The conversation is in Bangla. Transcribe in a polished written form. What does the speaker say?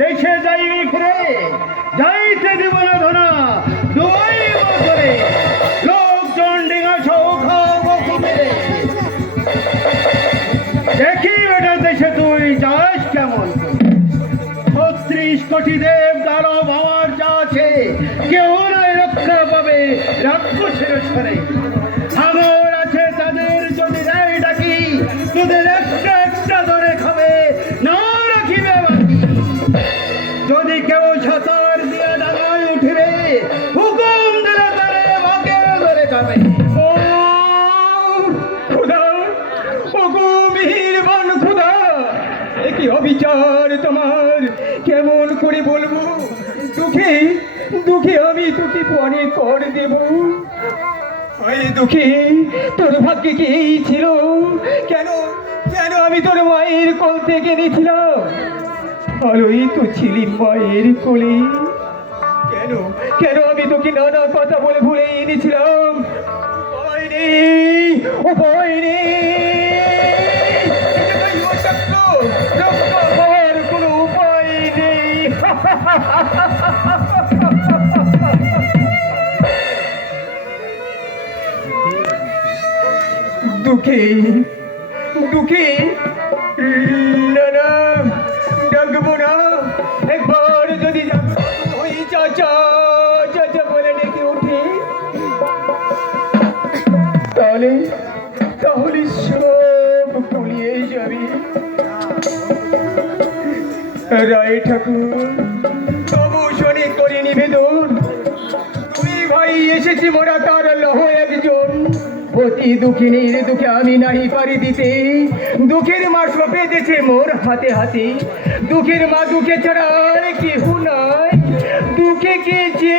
দেশে যাই ফিরে যাইতে দিব না ধনা দুই বছরে লোকজন ডিঙা সহ খাবো মেরে দেখি বেটা দেশে তুই যাস কেমন 36 কোটি দেব দানব আমার যা আছে কেউ নাই রক্ষা পাবে রাক্ষসের ছড়ে সাগর আছে তাদের যদি দেয় ডাকি তোদের একটা একটা ধরে খাবে না রাখিবে বাকি যদি কেউ সাঁতার দিয়ে ডাঙায় উঠিবে হুকুম দিলে তারে বাকে ধরে খাবে খুদা ওগো মিহিরবান খুদা এ কি অবিচার তোমার কেমন করে বলবো দুঃখে দুঃখে আমি তোকে পরে কর দেব ওই দুঃখে তোর ভাগ্যে কি এই ছিল কেন কেন আমি তোর মায়ের কোল থেকে নিয়েছিলাম ভালোই তো ছিলি মায়ের কোলে কেন কেন আমি তোকে নানা কথা বলে ভুলে এনেছিলাম ভয় নেই ও ভয় নেই রক্ষা পাওয়ার কোনো উপায় নেই দুঃখে দুঃখে না না ডাকবো না একবার যদি ওই চাচা চাচা বলে ডেকে উঠে তাহলে তাহলে সব ভুলিয়ে যাবি রায় ঠাকুর তবু শনি করে নিবেদন তুই ভাই এসেছি মোরা তার লহ একজন অতি দুঃখিনীর দুঃখে আমি নাহি পারি দিতে দুঃখের মা সপে দিয়েছে মোর হাতে হাতে দুঃখের মা দুঃখে ছাড়া আর কেহ নাই দুঃখে কে যে